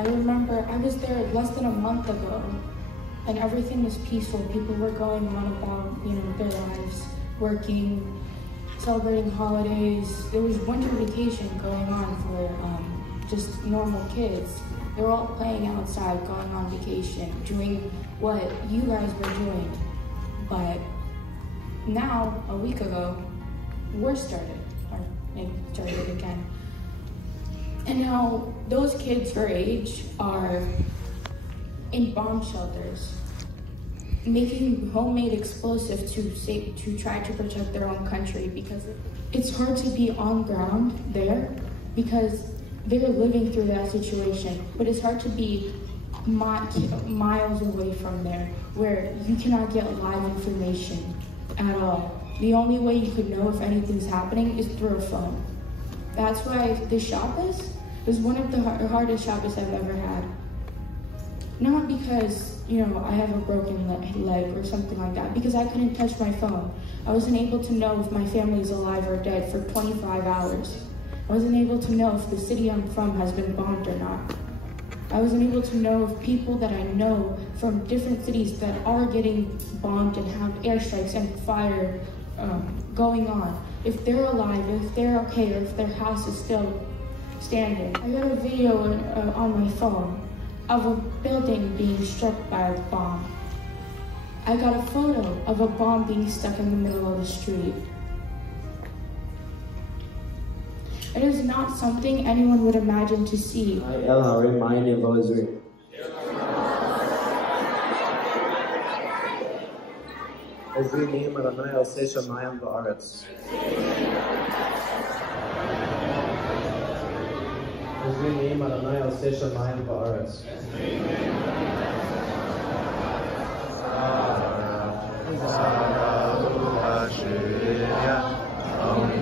I remember I was there less than a month ago, and everything was peaceful. People were going on about, their lives, working, celebrating holidays. There was winter vacation going on for just normal kids. They were all playing outside, going on vacation, doing what you guys were doing. But now, a week ago, war started, or maybe started again. And now those kids your age are in bomb shelters, making homemade explosives to try to protect their own country, because it's hard to be on ground there because they're living through that situation. But it's hard to be miles away from there where you cannot get live information at all. The only way you could know if anything's happening is through a phone. That's why this Shabbos was one of the hardest Shabbos I've ever had. Not because, I have a broken leg or something like that, because I couldn't touch my phone. I wasn't able to know if my family's alive or dead for 25 hours. I wasn't able to know if the city I'm from has been bombed or not. I wasn't able to know if people that I know from different cities that are getting bombed and have airstrikes and fire going on, if they're alive, if they're okay, or if their house is still standing. I got a video on my phone of a building being struck by a bomb. I got a photo of a bomb being stuck in the middle of the street. It is not something anyone would imagine to see. עזרינים אדוני עושה שמיים וארץ. עזרינים אדוני עושה שמיים וארץ. Only